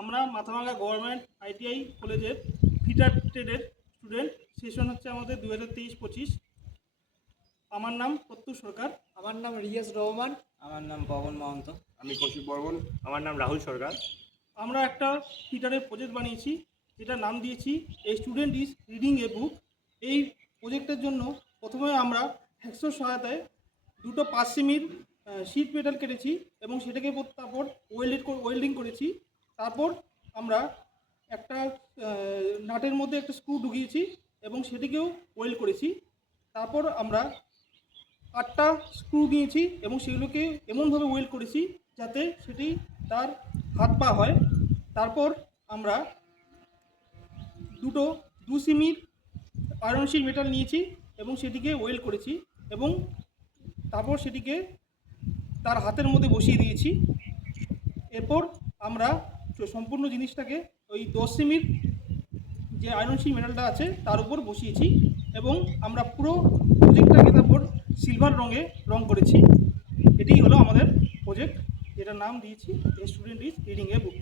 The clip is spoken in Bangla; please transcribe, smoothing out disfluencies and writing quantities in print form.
আমরা মাথাভাঙ্গা গভর্নমেন্ট আইটিআই কলেজের ফিটার ট্রেডের স্টুডেন্ট। সেশন হচ্ছে আমাদের 2023-25। আমার নাম প্রত্যুষ সরকার। আমার নাম রিয়াজ রহমান। আমার নাম পবন মহন্ত। আমি কৌশিক বর্মন। আমার নাম রাহুল সরকার। আমরা একটা ফিটারের প্রজেক্ট বানিয়েছি, যেটা নাম দিয়েছি a student is reading a বুক। এই প্রজেক্টের জন্য প্রথমে আমরা হ্যাকসোর সহায়তায় দুটো 5 সেমির শিট মেটাল কেটেছি এবং সেটাকে তারপর ওয়েল্ডিং করেছি। তারপর আমরা একটা নাটের মধ্যে একটা স্ক্রু ঢুকিয়েছি এবং সেটিকেও ওয়েল্ড করেছি। তারপর আমরা 8টা স্ক্রু নিয়েছি এবং সেগুলোকে এমনভাবে ওয়েল্ড করেছি যাতে সেটি তার হাত পা হয়। তারপর আমরা দুটো 2 সেমির আয়রন শিট মেটাল নিয়েছি এবং সেটিকে ওয়েল্ড করেছি এবং তারপর সেটিকে তার হাতের মধ্যে বসিয়ে দিয়েছি। এরপর আমরা সম্পূর্ণ জিনিসটাকে ওই 10 সেমির যে আয়রন শিট মেটালটা আছে তার উপর বসিয়েছি এবং আমরা পুরো প্রজেক্টটাকে তারপর সিলভার রঙে রং করেছি। এটাই হলো আমাদের প্রজেক্ট, যেটার নাম দিয়েছি a student is reading a book.